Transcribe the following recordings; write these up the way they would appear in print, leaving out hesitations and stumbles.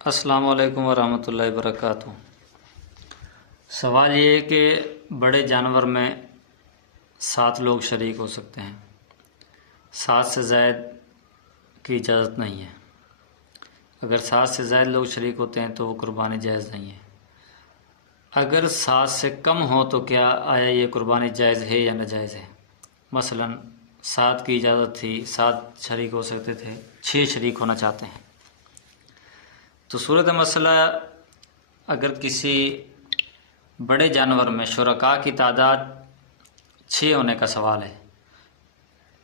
السلام علیکم ورحمۃ اللہ وبرکاتہ۔ سوال یہ ہے کہ بڑے جانور میں 7 لوگ شریک ہو سکتے ہیں، 7 سے زائد کی اجازت نہیں ہے۔ اگر 7 سے زائد لوگ شریک ہوتے ہیں تو وہ قربانی جائز نہیں ہے۔ اگر 7 سے کم ہو تو کیا آیا یہ قربانی جائز ہے یا ناجائز ہے؟ مثلا 7 کی اجازت تھی، 7 شریک ہو سکتے تھے، 6 شریک ہونا چاہتے ہیں، تو صورت مسئلہ اگر کسی بڑے جانور میں شرکاء کی تعداد 6 ہونے کا سوال ہے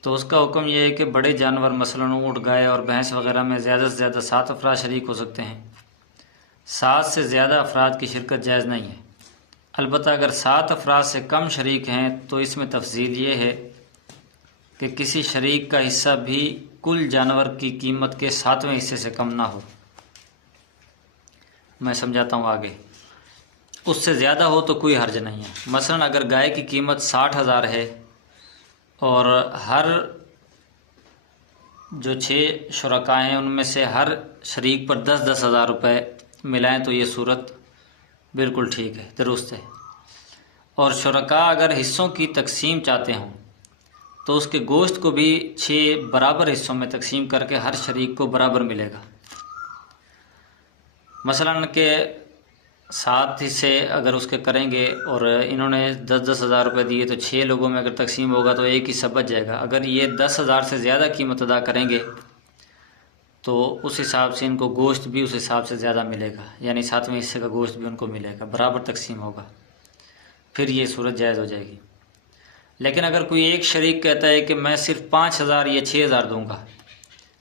تو اس کا حکم یہ ہے کہ بڑے جانور مثلا اونٹ، گائے اور بھینس وغیرہ میں زیادہ سے زیادہ 7 افراد شریک ہو سکتے ہیں۔ 7 سے زیادہ افراد کی شرکت جائز نہیں ہے۔ البتہ اگر 7 افراد سے کم شریک ہیں تو اس میں تفصیل یہ ہے کہ کسی شریک کا حصہ بھی کل جانور کی قیمت کے 7ویں حصے سے کم نہ ہو۔ میں سمجھاتا ہوں آگے۔ اس سے زیادہ ہو تو کوئی حرج نہیں ہے۔ مثلا اگر گائے کی قیمت 60,000 ہے اور ہر جو 6 شرکاء ہیں ان میں سے ہر شریک پر 10,000 روپے ملائیں تو یہ صورت بالکل ٹھیک ہے، درست ہے۔ اور شرکاء اگر حصوں کی تقسیم چاہتے ہوں تو اس کے گوشت کو بھی 6 برابر حصوں میں تقسیم کر کے ہر شریک کو برابر ملے گا۔ مثلا کہ 7 حصے اگر اس کے کریں گے اور انہوں نے 10,000 روپے دیے تو 6 لوگوں میں اگر تقسیم ہوگا تو ایک حصہ بچ جائے گا۔ اگر یہ 10,000 سے زیادہ قیمت ادا کریں گے تو اس حساب سے ان کو گوشت بھی اس حساب سے زیادہ ملے گا، یعنی 7ویں حصے کا گوشت بھی ان کو ملے گا، برابر تقسیم ہوگا، پھر یہ صورت جائز ہو جائے گی۔ لیکن اگر کوئی ایک شریک کہتا ہے کہ میں صرف 5,000 یا 6,000 دوں گا،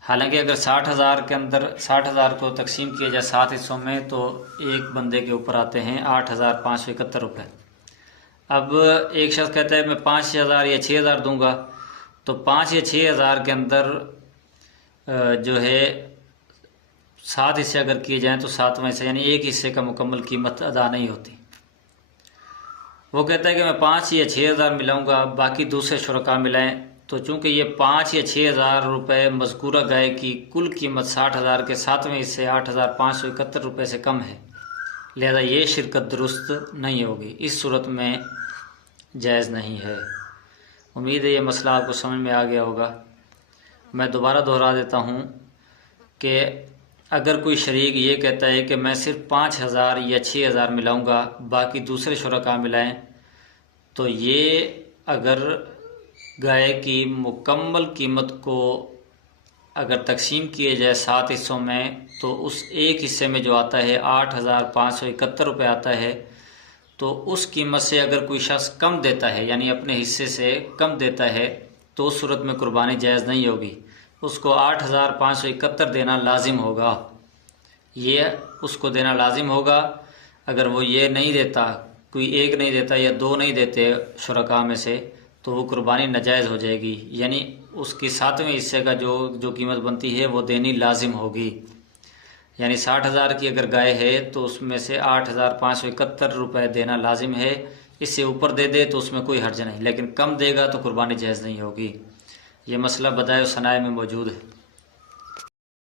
حالانکہ اگر 60,000 کے اندر 60,000 کو تقسیم کیا جائے 7 حصوں میں تو ایک بندے کے اوپر آتے ہیں 8,571 روپے۔ اب ایک شخص کہتا ہے میں 5,000 یا 6,000 دوں گا، تو 5 یا 6,000 کے اندر جو ہے 7 حصے اگر کیے جائیں تو 7واں حصہ یعنی ایک حصے کا مکمل قیمت ادا نہیں ہوتی۔ وہ کہتا ہے کہ میں 5 یا 6,000 ملاؤں گا، باقی دوسرے شرکاء ملائیں، تو چونکہ یہ 5 یا 6,000 روپے مذکورہ گائے کی کل قیمت 60,000 کے 7ویں حصے 8,571 روپے سے کم ہے، لہذا یہ شرکت درست نہیں ہوگی، اس صورت میں جائز نہیں ہے۔ امید ہے یہ مسئلہ آپ کو سمجھ میں آ گیا ہوگا۔ میں دوبارہ دہرا دیتا ہوں کہ اگر کوئی شریک یہ کہتا ہے کہ میں صرف 5,000 یا 6,000 ملاؤں گا، باقی دوسرے شرکاء ملائیں، تو یہ اگر گائے کی مکمل قیمت کو اگر تقسیم کیے جائے 7 حصوں میں تو اس ایک حصے میں جو آتا ہے 8,571 روپے آتا ہے، تو اس قیمت سے اگر کوئی شخص کم دیتا ہے یعنی اپنے حصے سے کم دیتا ہے تو اس صورت میں قربانی جائز نہیں ہوگی، اس کو 8,571 دینا لازم ہوگا، یہ اس کو دینا لازم ہوگا۔ اگر وہ یہ نہیں دیتا، کوئی ایک نہیں دیتا یا 2 نہیں دیتے شرکاء میں سے، تو وہ قربانی ناجائز ہو جائے گی، یعنی اس کی 7ویں حصے کا جو قیمت بنتی ہے وہ دینی لازم ہوگی۔ یعنی 60,000 کی اگر گائے ہے تو اس میں سے 8,571 روپے دینا لازم ہے، اس سے اوپر دے دے تو اس میں کوئی حرج نہیں، لیکن کم دے گا تو قربانی جائز نہیں ہوگی۔ یہ مسئلہ بدائع و ثناء میں موجود ہے۔